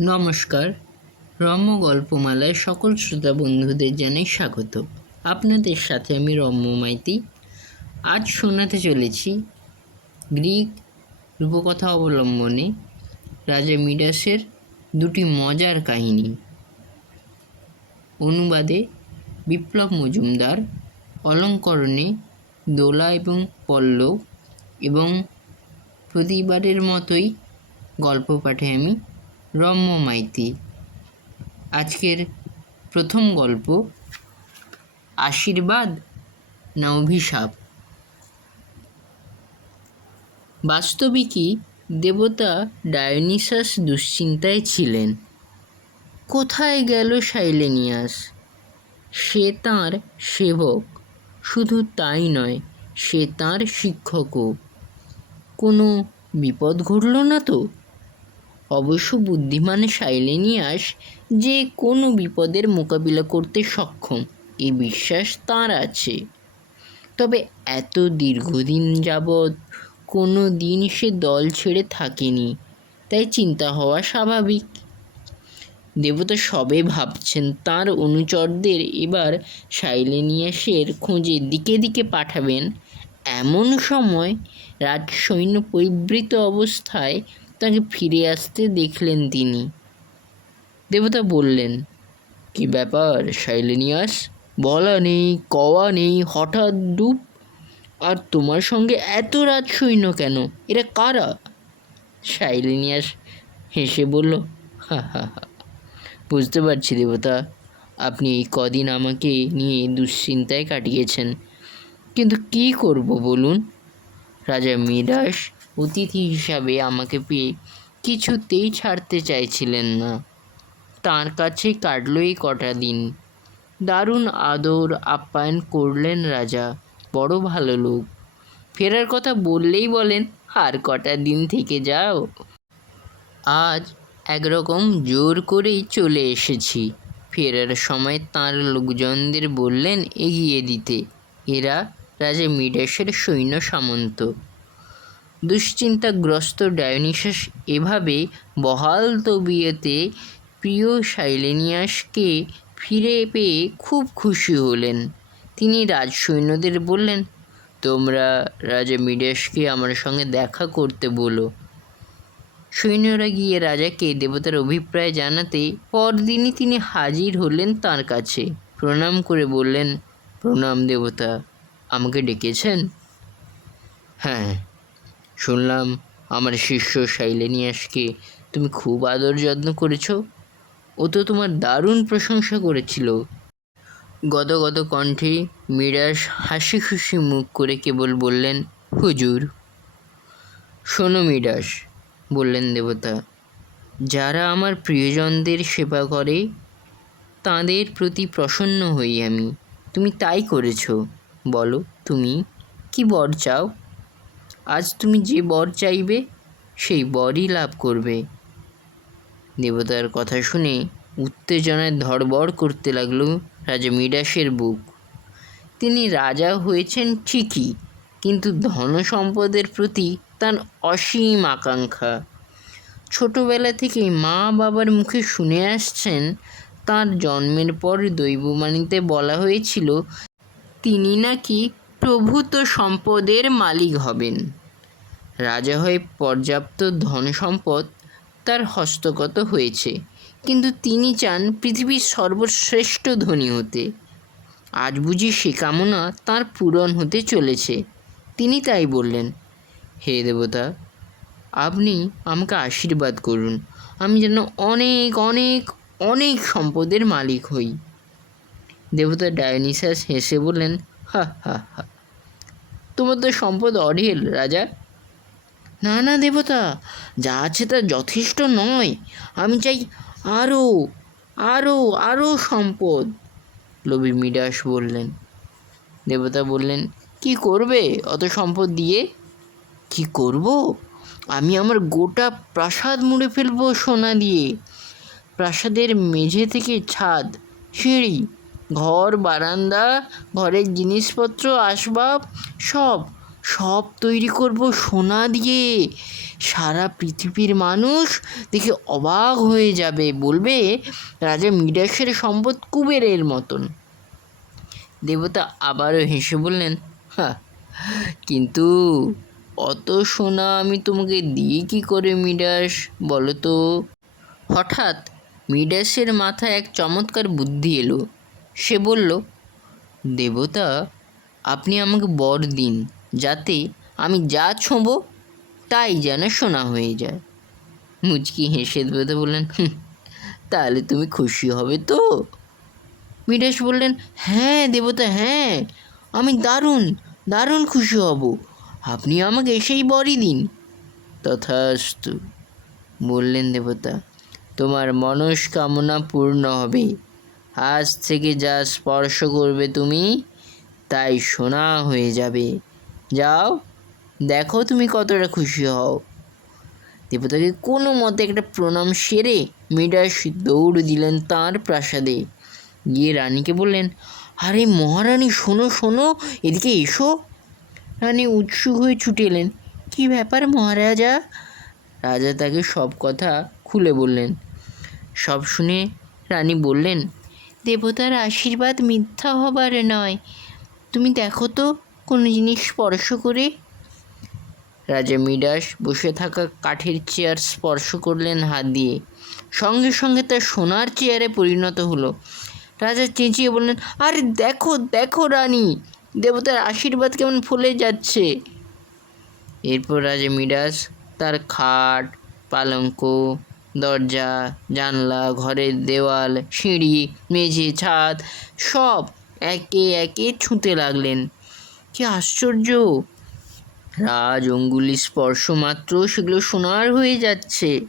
নমস্কার। রম্য গল্পমালায় সকল শ্রোতা বন্ধুদের জানাই স্বাগত। আপনাদের সাথে আমি রম্য মাইতি। আজ শোনাতে চলেছি গ্রিক রূপকথা অবলম্বনে রাজা মিডাসের দুটি মজার কাহিনী। অনুবাদে বিপ্লব মজুমদার, অলঙ্করণে দোলা এবং পল্লব এবং প্রতিবারের মতোই গল্প পাঠে আমি রম্য মাইতি। আজকের প্রথম গল্প, আশীর্বাদ না অভিশাপ? বাস্তবিকই দেবতা ডায়োনিসাস দুশ্চিন্তায় ছিলেন। কোথায় গেল সাইলেনিয়াস? সে তাঁর সেবক, শুধু তাই নয়, সে তাঁর শিক্ষকও। কোনো বিপদ ঘটল না তো? অবশ্য বুদ্ধিমান সাইলেনিয়াস যে কোনো বিপদের মোকাবিলা করতে সক্ষম এই বিশ্বাস তাঁর আছে। তবে এত দীর্ঘদিন যাবৎ কোনো দিন সে দল ছেড়ে থাকেনি, তাই চিন্তা হওয়া স্বাভাবিক। দেবতা সবে ভাবছেন তার অনুচরদের এবার সাইলেনিয়াসের খোঁজে দিকে দিকে পাঠাবেন। এমন সময় রাজসৈন্য পরিবৃত অবস্থায় তাকে ফিরে আসতে দেখলেন তিনি। দেবতা বললেন, কি ব্যাপার সাইলেনিয়াস বলা নেই, কওয়া নেই, হঠাৎ ডুব। আর তোমার সঙ্গে এত রাজসৈন্য কেন? এরা কারা? সাইলেনিয়াস হেসে বলল, হা হা হা, বুঝতে পারছি দেবতা, আপনি এই কদিন আমাকে নিয়ে দুশ্চিন্তায় কাটিয়েছেন। কিন্তু কি করব বলুন? রাজা মিডাস অতিথি হিসাবে আমাকে পেয়ে কিছুতেই ছাড়তে চাইছিলেন না। তার কাছে কাটলো এই কটা দিন। দারুণ আদর আপ্যায়ন করলেন রাজা, বড় ভালো লোক। ফেরার কথা বললেই বলেন, আর কটা দিন থেকে যাও। আজ একরকম জোর করেই চলে এসেছি। ফেরার সময় তাঁর লোকজনদের বললেন, এগিয়ে দিতে। এরা রাজা মিডাসের সৈন্য সামন্ত। দুশ্চিন্তাগ্রস্ত ডায়োনিসাস এভাবে বহাল তবিয়তে প্রিয় সাইলেনিয়াসকে ফিরে পেয়ে খুব খুশি হলেন। তিনি রাজসৈন্যদের বললেন, তোমরা রাজা মিডাসকে আমার সঙ্গে দেখা করতে বলো। সৈন্যরা গিয়ে রাজাকে দেবতার অভিপ্রায় জানাতে পরদিনই তিনি হাজির হলেন তার কাছে। প্রণাম করে বললেন, প্রণাম দেবতা, আমাকে ডেকেছেন? হ্যাঁ শুনলাম আমার শিষ্য সাইলেনিয়াসকে তুমি খুব আদর যত্ন করেছ। ও তো তোমার দারুণ প্রশংসা করেছিল। গদগদ কণ্ঠে মিরাস হাসি খুশি মুখ করে কেবল বললেন, হুজুর। শোনো মিরাস বললেন দেবতা, যারা আমার প্রিয়জনদের সেবা করে, তাদের প্রতি প্রসন্ন হই আমি। তুমি তাই করেছ। বলো, তুমি কি বর চাও? আজ তুমি যে বর চাইবে, সেই বরই লাভ করবে। দেবতার কথা শুনে উত্তেজনায় ধড়বড় করতে লাগল রাজা মিডাসের বুক। তিনি রাজা হয়েছেন ঠিকই, কিন্তু ধন সম্পদের প্রতি তার অসীম আকাঙ্ক্ষা। ছোটবেলা থেকেই মা বাবার মুখে শুনে আসছেন, তার জন্মের পর দৈববাণীতে বলা হয়েছিল, তিনি নাকি প্রভূত সম্পদের মালিক হবেন। রাজা হয়ে পর্যাপ্ত ধন সম্পদ তার হস্তগত হয়েছে, কিন্তু তিনি চান পৃথিবীর সর্বশ্রেষ্ঠ ধনী হতে। আজ বুঝি সে কামনা তাঁর পূরণ হতে চলেছে। তিনি তাই বললেন, হে দেবতা, আপনি আমাকে আশীর্বাদ করুন। আমি যেন অনেক অনেক অনেক সম্পদের মালিক হই। দেবতা ডায়োনিসাস হেসে বললেন, হা হা হা। তোমার তো সম্পদ অঢেল রাজা। না না দেবতা যা আছে তা যথেষ্ট নয়। আমি চাই আরও আরও আরও সম্পদ। লোভী মিডাস বললেন। দেবতা বললেন কি করবে অত সম্পদ দিয়ে? কি করব? আমি আমার গোটা প্রাসাদ মুড়ে ফেলব সোনা দিয়ে। প্রাসাদের মেঝে থেকে ছাদ সিঁড়ি ঘর, বারান্দা, ঘরের জিনিসপত্র, আসবাব, সব সব তৈরি করব সোনা দিয়ে। সারা পৃথিবীর মানুষ দেখে অবাক হয়ে যাবে, বলবে, রাজা মিডাসের সম্পদ কুবেরের মতন। দেবতা আবারও হেসে বললেন হা কিন্তু অত সোনা আমি তোমাকে দিই কি করে মিডাস বলো তো? হঠাৎ মিডাসের মাথায় এক চমৎকার বুদ্ধি এলো। সে বলল দেবতা আপনি আমাকে বর দিন যাতে আমি যা ছোঁবো তাই যেন শোনা হয়ে যায়। মুচকি হেসে দেবতা বললেন "হুঁ, তাহলে তুমি খুশি হবে তো? মিডাস বললেন হ্যাঁ দেবতা হ্যাঁ আমি দারুণ দারুণ খুশি হব। আপনি আমাকে সেই বরই দিন। তথাস্তু বললেন দেবতা তোমার মনস্কামনা পূর্ণ হবে। আজ থেকে যা স্পর্শ করবে তুমি, তাই সোনা হয়ে যাবে। যাও, দেখো তুমি কতটা খুশি হও। দেবতাকে কোনো মতে একটা প্রণাম সেরে মিডাস দৌড় দিলেন তাঁর প্রাসাদে। গিয়ে রানীকে বললেন, আরে মহারানী, শোনো শোনো, এদিকে এসো। রানী উৎসুক হয়ে ছুটে এলেন। কী ব্যাপার মহারাজা? রাজা তাকে সব কথা খুলে বললেন। সব শুনে রানী বললেন দেবতার আশীর্বাদ মিথ্যা হবার নয়। তুমি দেখো তো, কোনো জিনিস স্পর্শ করে। রাজা মিডাস বসে থাকা কাঠের চেয়ার স্পর্শ করলেন হাত দিয়ে। সঙ্গে সঙ্গে তার সোনার চেয়ারে পরিণত হলো। রাজা চেঁচিয়ে বললেন, আরে দেখো দেখো রানী, দেবতার আশীর্বাদ কেমন ফুলে যাচ্ছে। এরপর রাজা মিডাস তার খাট, পালঙ্ক দরজা, জানলা, ঘরের দেওয়াল, সিঁড়ি, মেঝে, ছাদ, সব একে একে ছুঁতে লাগলেন। কি আশ্চর্য! রাজ, অঙ্গুলি, স্পর্শ মাত্র, সেগুলো সোনার হয়ে যাচ্ছে।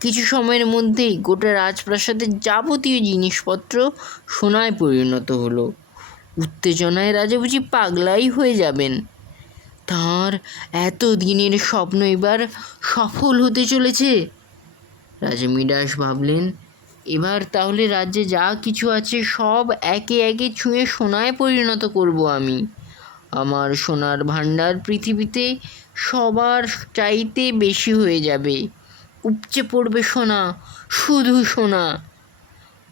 কিছু সময়ের মধ্যেই গোটা রাজপ্রাসাদের যাবতীয় জিনিসপত্র সোনায় পরিণত হলো। উত্তেজনায় রাজা বুঝি পাগলাই হয়ে যাবেন। তাঁর এত দিনের স্বপ্ন এবার সফল হতে চলেছে। রাজা মিডাস ভাবলেন, এবার তাহলে রাজ্যে যা কিছু আছে সব একে একে ছুঁয়ে সোনায় পরিণত করব আমি। আমার সোনার ভাণ্ডার পৃথিবীতে সবার চাইতে বেশি হয়ে যাবে। উপচে পড়বে সোনা, শুধু সোনা।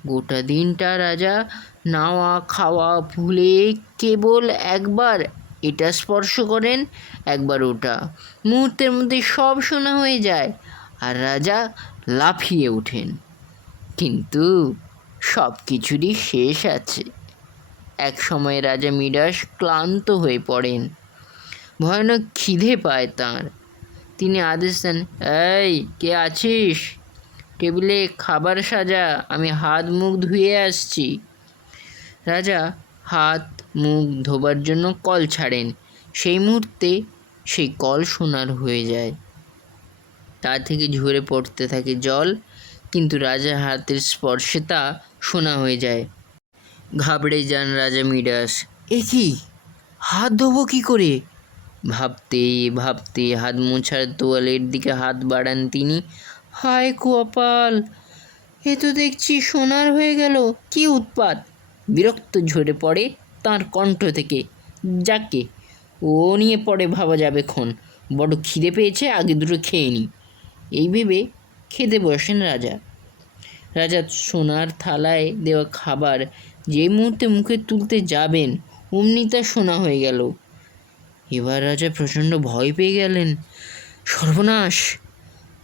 গোটা দিনটা রাজা নাওয়া খাওয়া ভুলে কেবল একবার এটা স্পর্শ করেন, একবার ওটা। মুহূর্তের মধ্যে সব সোনা হয়ে যায়। আর রাজা লাফিয়ে ওঠেন। কিন্তু সব কিছুরই শেষ আছে। এক সময় রাজা মিডাস ক্লান্ত হয়ে পড়েন। ভয়ানক খিদে পায় তাঁর। তিনি আদেশ দেন, এই, কে আছিস? টেবিলে খাবার সাজা, আমি হাত মুখ ধুয়ে আসছি। রাজা হাত মুখ ধোবার জন্য কল ছাড়েন। সেই মুহূর্তে সেই কল সোনার হয়ে যায়। তা থেকে ঝরে পড়তে থাকে জল কিন্তু রাজার হাতের স্পর্শে তা সোনা হয়ে যায়। ঘাবড়ে যান রাজা মিডাস এ কি? হাত ধোবো কী করে? ভাবতে ভাবতে হাত মোছার তোয়ালের দিকে হাত বাড়ান তিনি। হায় কপাল এ তো দেখছি সোনার হয়ে গেল। কি উৎপাত? বিরক্ত ঝরে পড়ে তার কণ্ঠ থেকে। যাকে? ও নিয়ে পরে ভাবা যাবে ক্ষণ। বড় খিদে পেয়েছে আগে দুটো খেয়ে নিই এই ভেবে খেতে বসেন রাজা। রাজা সোনার থালায় দেওয়া খাবার যে মুহূর্তে মুখে তুলতে যাবেন, অমনি তা সোনা হয়ে গেল। এবার রাজা প্রচণ্ড ভয় পেয়ে গেলেন। সর্বনাশ!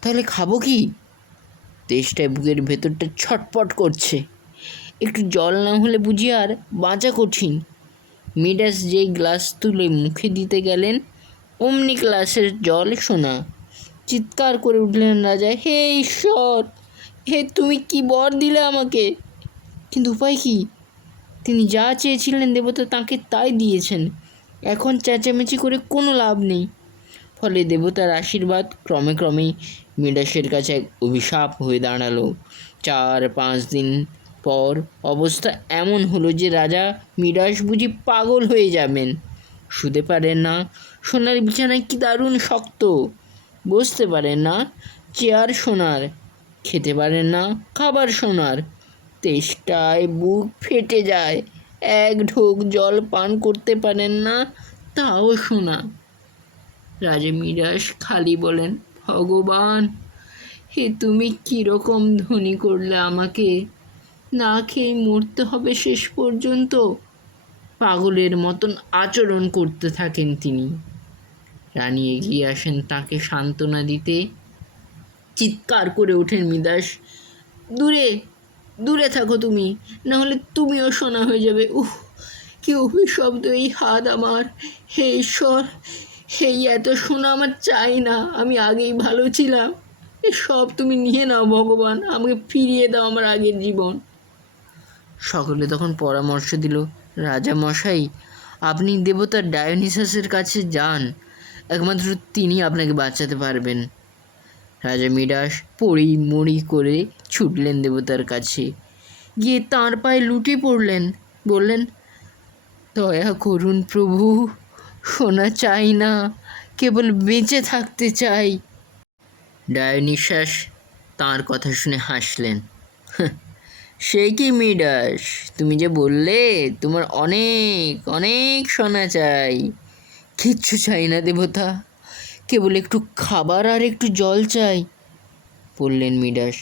তাহলে খাব কি? তেষ্টায় বুকের ভেতরটা ছটপট করছে। একটু জল না হলে বুঝি আর বাঁচা কঠিন। মিডাস যেই গ্লাস তুলে মুখে দিতে গেলেন, অমনি গ্লাসের জল শোনা চিৎকার করে উঠলেন রাজা, হে ঈশ্বর, হে তুমি কি বর দিলে আমাকে? কিন্তু উপায় কি? তিনি যা চেয়েছিলেন দেবতা তাকে তাই দিয়েছেন। এখন চেঁচামেচি করে কোনো লাভ নেই। ফলে দেবতার আশীর্বাদ ক্রমে ক্রমেই মিডাসের কাছে এক অভিশাপ হয়ে দাঁড়াল। চার পাঁচ দিন পর অবস্থা এমন হলো যে রাজা মিডাস বুঝি পাগল হয়ে যাবেন। শুতে পারেন না, সোনার বিছানায় কি দারুণ শক্ত। বসতে পারেন না। চেয়ার সোনার, খেতে পারেন না খাবার সোনার। তেষ্টায় বুক ফেটে যায়, এক ঢোক জল পান করতে পারেন না, তাও শোনা রাজা মিরাস খালি বলেন, ভগবান, হে তুমি কীরকম ধনী করলে আমাকে? না খেয়ে মরতে হবে শেষ পর্যন্ত? পাগলের মতন আচরণ করতে থাকেন তিনি। রানী এগিয়ে আসেন তাকে সান্ত্বনা দিতে। চিৎকার করে ওঠেন মিদাস, দূরে দূরে থাকো তুমি না হলে তুমিও শোনা হয়ে যাবে। উহ কি অভিশব্দ এই হাত আমার। হে ঈশ্বর, হে এত শোনা আমার চাই না, আমি আগেই ভালো ছিলাম। সব তুমি নিয়ে নাও ভগবান, আমাকে ফিরিয়ে দাও আমার আগের জীবন। সকলে তখন পরামর্শ দিল রাজা মশাই আপনি দেবতা ডায়োনিসাসের কাছে যান একমাত্র তিনি আপনাকে বাঁচাতে পারবেন। রাজা মিডাস পড়ি মড়ি করে ছুটলেন দেবতার কাছে। গিয়ে তাঁর পায়ে লুটে পড়লেন। বললেন দয়া করুন প্রভু শোনা চাই না কেবল বেঁচে থাকতে চাই। ডায়োনিশ্বাস তাঁর কথা শুনে হাসলেন। "হাহ, সে কি মিডাস তুমি যে বললে তোমার অনেক অনেক সোনা চাই। কিচ্ছু চাই না দেবতা। কেবল একটু খাবার আর একটু জল চাই, বললেন মিডাস।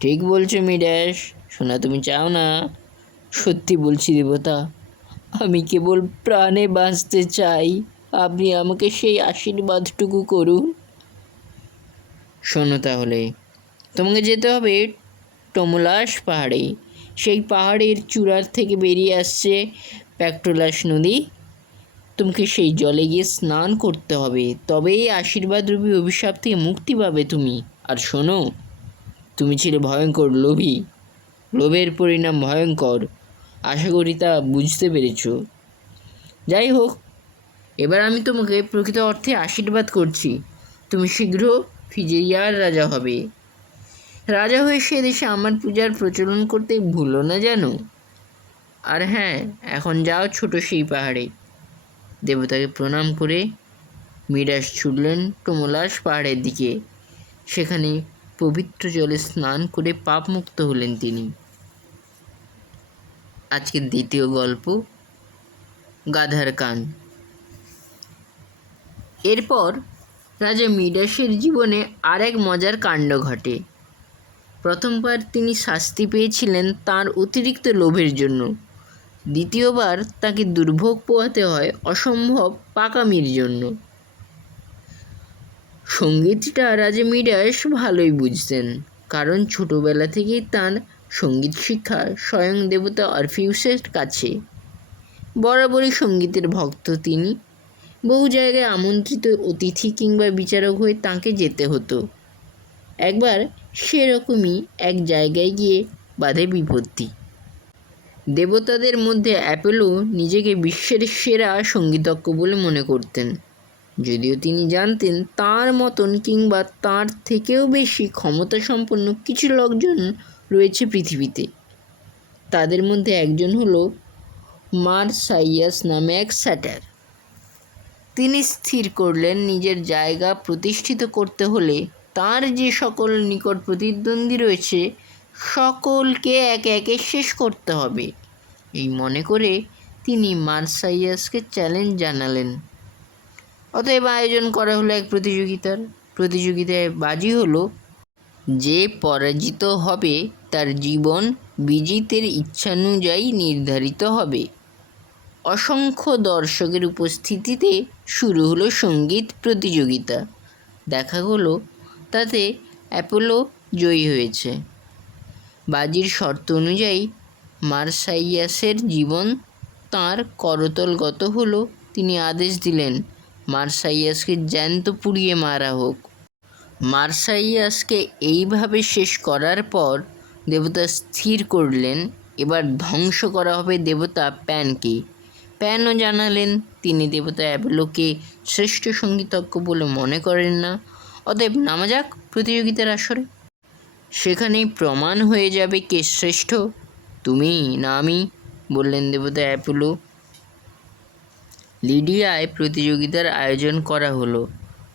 ঠিক বলছো মিডাস শোনা তুমি চাও না? সত্যি বলছি দেবতা, আমি কেবল প্রাণে বাঁচতে চাই, আপনি আমাকে সেই আশীর্বাদটুকু করুন। শোনো তাহলে, তোমাকে যেতে হবে টমলাস পাহাড়ে। সেই পাহাড়ের চূড়ার থেকে বেরিয়ে আসছে প্যাক্টোলাস নদী। তোমাকে সেই জলে গিয়ে স্নান করতে হবে। তবেই আশীর্বাদ রূপী অভিশাপ থেকে মুক্তি পাবে তুমি। আর শোনো, তুমি ছিলে ভয়ঙ্কর লোভী। লোভের পরিণাম ভয়ঙ্কর। আশা করি তা বুঝতে পেরেছ। যাই হোক, এবার আমি তোমাকে প্রকৃত অর্থে আশীর্বাদ করছি। তুমি শীঘ্র ফিজেরিয়ার রাজা হবে। রাজা হয়ে সে দেশে আমার পূজার প্রচলন করতে ভুলো না জানো? আর হ্যাঁ এখন যাও ছোট সেই পাহাড়ে। দেবতাকে প্রণাম করে মিরাস ছুটলেন টমলাস পাহাড়ের দিকে। সেখানে পবিত্র জলে স্নান করে পাপমুক্ত হলেন তিনি। আজকের দ্বিতীয় গল্প, গাধার কান। এরপর রাজা মিডাসের জীবনে আরেক মজার কাণ্ড ঘটে। প্রথমবার তিনি শাস্তি পেয়েছিলেন তার অতিরিক্ত লোভের জন্য। দ্বিতীয়বার তাকে দুর্ভোগ পোহাতে হয় অসম্ভব পাকামির জন্য। সঙ্গীতটা রাজা মিডাস ভালোই বুঝতেন, কারণ ছোটবেলা থেকেই তার সংগীত শিক্ষা স্বয়ং দেবতা অরফিউসের কাছে। বরাবরই সঙ্গীতের ভক্ত তিনি। বহু জায়গায় আমন্ত্রিত অতিথি কিংবা বিচারক হয়ে তাঁকে যেতে হতো। একবার সেরকমই এক জায়গায় গিয়ে বাধে বিপত্তি। দেবতাদের মধ্যে অ্যাপেলো নিজেকে বিশ্বের সেরা সঙ্গীতজ্ঞ বলে মনে করতেন। যদিও তিনি জানতেন তার মতন কিংবা তার থেকেও বেশি ক্ষমতা সম্পন্ন কিছু লোকজন রয়েছে পৃথিবীতে। তাদের মধ্যে একজন হলো মারসাইয়াস নামে এক স্যাটার। তিনি স্থির করলেন নিজের জায়গা প্রতিষ্ঠিত করতে হলে তার যে সকল নিকট প্রতিদ্বন্দ্বী রয়েছে সকলকে একে একে শেষ করতে হবে। এই মনে করে তিনি মার্সাইয়াসকে চ্যালেঞ্জ জানালেন। অতএব আয়োজন করা হলো এক প্রতিযোগিতার। প্রতিযোগিতায় বাজি হলো, যে পরাজিত হবে তার জীবন বিজিতের ইচ্ছানুযায়ী নির্ধারিত হবে। অসংখ্য দর্শকের উপস্থিতিতে শুরু হলো সংগীত প্রতিযোগিতা। দেখা হলো তাতে অ্যাপোলো জয়ী হয়েছে। বাজির শর্ত অনুযায়ী মার্সাইয়াসের জীবন তাঁর করতলগত হলো। তিনি আদেশ দিলেন, মার্সাইয়াসকে জ্যান্ত পুড়িয়ে মারা হোক। মার্সাইয়াসকে এইভাবে শেষ করার পর দেবতা স্থির করলেন, এবার ধ্বংস করা হবে দেবতা প্যানকে। প্যানও জানালেন, তিনি দেবতা অ্যাপোলোকে শ্রেষ্ঠ সঙ্গীতজ্ঞ বলে মনে করেন না। অতএব নামা যাক প্রতিযোগিতার আসরে। সেখানেই প্রমাণ হয়ে যাবে কে শ্রেষ্ঠ। তুমি না আমি, বললেন দেবতা অ্যাপোলো। লিডিয়ায় প্রতিযোগিতার আয়োজন করা হলো।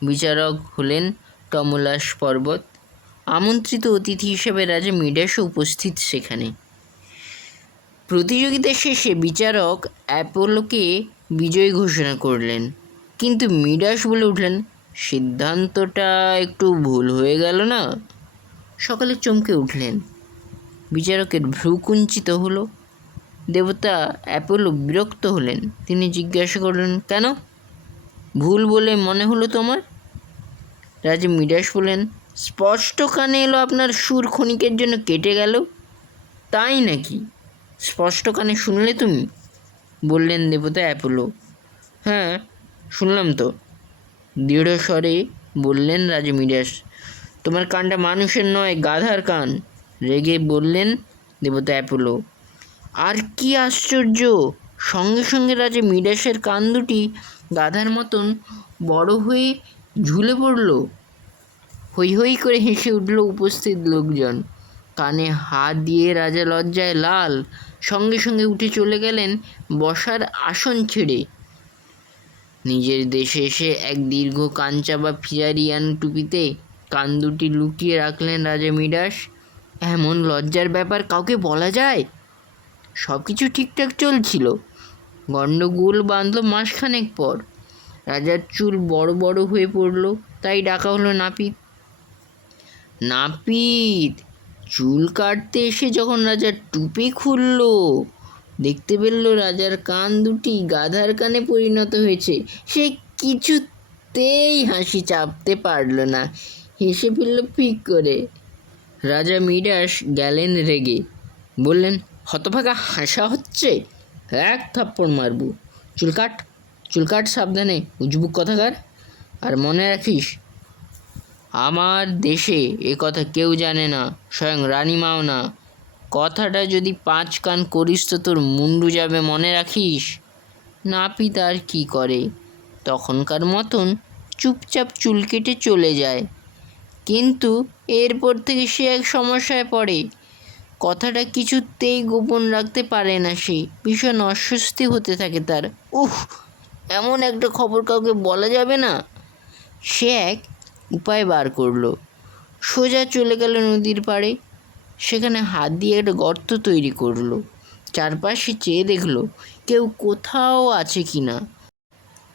বিচারক হলেন টমলাস পর্বত। আমন্ত্রিত অতিথি হিসেবে রাজা মিডাসও উপস্থিত সেখানে। প্রতিযোগিতা শেষে বিচারক অ্যাপোলোকে বিজয়ী ঘোষণা করলেন। কিন্তু মিডাস বলে উঠলেন, সিদ্ধান্তটা একটু ভুল হয়ে গেল না? সকালে চমকে উঠলেন। বিচারকের ভ্রু কুঞ্চিত হলো। দেবতা অ্যাপোলো বিরক্ত হলেন। তিনি জিজ্ঞাসা করলেন, কেন? ভুল বলে মনে হলো তোমার? রাজা মিডাস বললেন, স্পষ্ট কানে এলো আপনার সুর ক্ষণিকের জন্য কেটে গেল। তাই নাকি? স্পষ্ট কানে শুনলে তুমি? বললেন দেবতা অ্যাপোলো। হ্যাঁ শুনলাম তো। দৃঢ় স্বরে বললেন রাজা মিডাস তোমার কানটা মানুষের নয়, গাধার কান। রেগে বললেন দেবতা অ্যাপোলো, আর কি আশ্চর্য! সঙ্গে সঙ্গে রাজা মিডাসের কান দুটি গাধার মতন বড় হয়ে ঝুলে পড়ল। হই হই করে হেসে উঠল উপস্থিত লোকজন। কানে হাত দিয়ে রাজা লজ্জায় লাল, সঙ্গে সঙ্গে উঠে চলে গেলেন বসার আসন ছেড়ে। নিজের দেশে এসে এক দীর্ঘ কাঞ্চা বা ফিয়ারিয়ান টুপিতে কান দুটি লুকিয়ে রাখলেন রাজা মিডাস এমন লজ্জার ব্যাপার কাউকে বলা যায়? সব কিছু ঠিকঠাক চলছিল। গণ্ডগোল বাঁধল মাসখানেক পর। রাজার চুল বড় বড় হয়ে পড়ল, তাই ডাকা হলো নাপিত। নাপিত, চুল কাটতে এসে যখন রাজার টুপি খুলল, দেখতে পেল রাজার কান দুটি গাধার কানে পরিণত হয়েছে। সে কিছুতেই হাসি চাপতে পারল না। হেসে ফেলল ফিক করে। রাজা মিডাস গেলেন রেগে। বললেন, হতভাগা হাসা হচ্ছে? এক থাপ্পড় মারবো। চুল কাট চুল কাট সাবধানে উজবুক কথাকার। আর মনে রাখিস, আমার দেশে এ কথা কেউ জানে না, স্বয়ং রানীমাও না। কথাটা যদি পাঁচ কান করিস তো তোর মুন্ডু যাবে, মনে রাখিস? নাপিত আর কি করে? তখনকার মতন চুপচাপ চুল কেটে চলে যায়। কিন্তু এরপর থেকে সে এক সমস্যায় পড়ে। কথাটা কিছুতেই গোপন রাখতে পারে না সে। ভীষণ অস্বস্তি হতে থাকে তার। উফ, এমন একটা খবর কাউকে বলা যাবে না। সে এক উপায় বার করল। সোজা চলে গেল নদীর পাড়ে। সেখানে হাত দিয়ে একটা গর্ত তৈরি করল। চারপাশে চেয়ে দেখল কেউ কোথাও আছে কি না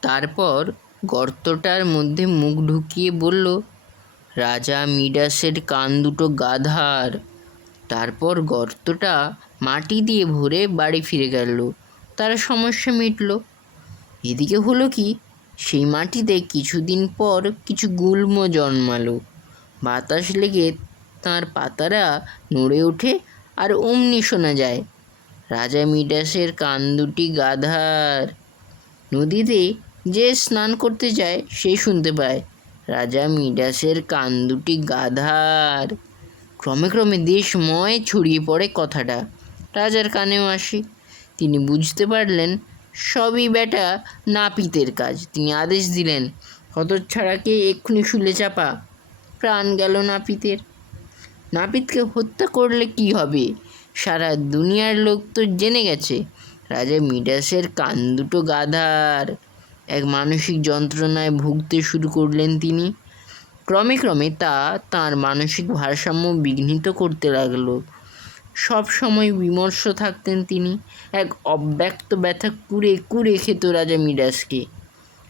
তারপর গর্তটার মধ্যে মুখ ঢুকিয়ে বলল রাজা মিডাসের কান দুটো গাধার। তারপর গর্তটা মাটি দিয়ে ভরে বাড়ি ফিরে গেল। তার সমস্যা মিটল। এদিকে হলো কি, সেই মাটিতে কিছুদিন পর কিছু গুল্ম জন্মালো। বাতাস লেগে তার পাতারা নড়ে ওঠে আর অমনি শোনা যায়, রাজা মিডাসের কান দুটি গাধার। নদীতে যে স্নান করতে যায়, সে শুনতে পায়। রাজা মিডাসের কান দুটি গাধার। ক্রমে ক্রমে দেশময় ছড়িয়ে পড়ে কথাটা। রাজার কানেও আসে। তিনি বুঝতে পারলেন, সবই বেটা নাপিতের কাজ। তিনি আদেশ দিলেন, হতচ্ছাড়াকে এক্ষুনি শুলে চাপা। প্রাণ গেল নাপিতের। নাপিতকে হত্যা করলে কি হবে? সারা দুনিয়ার লোক তো জেনে গেছে। রাজা মিডাসের কান দুটো গাধার। এক মানসিক যন্ত্রণায় ভুগতে শুরু করলেন তিনি। ক্রমে ক্রমে তা তার মানসিক ভারসাম্য বিঘ্নিত করতে লাগল। সব সময় বিমর্ষ থাকতেন তিনি, এক অব্যক্ত ব্যথা কুড়ে কুড়ে খেত রাজা মিডাসকে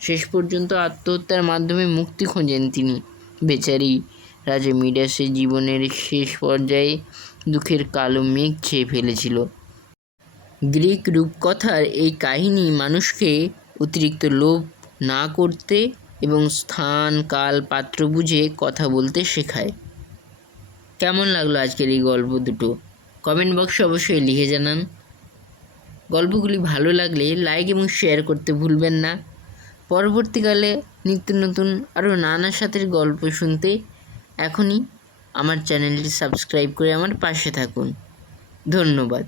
শেষ পর্যন্ত আত্মহত্যার মাধ্যমে মুক্তি খোঁজেন তিনি। বেচারি রাজা মিডাসের জীবনের শেষ পর্যায়ে দুঃখের কালো মেঘ ছেয়ে ফেলেছিল। গ্রিক রূপকথার এই কাহিনী মানুষকে অতিরিক্ত লোভ না করতে এবং স্থান, কাল, পাত্র বুঝে কথা বলতে শেখায়। কেমন লাগল আজকের এই গল্প দুটো? কমেন্ট বক্সে অবশ্যই লিখে জানান। গল্পগুলি ভালো লাগলে লাইক এবং শেয়ার করতে ভুলবেন না। পরবর্তীকালে নিত্য নতুন আরও নানা সাথের গল্প শুনতে এখনই আমার চ্যানেলটি সাবস্ক্রাইব করে আমার পাশে থাকুন। ধন্যবাদ।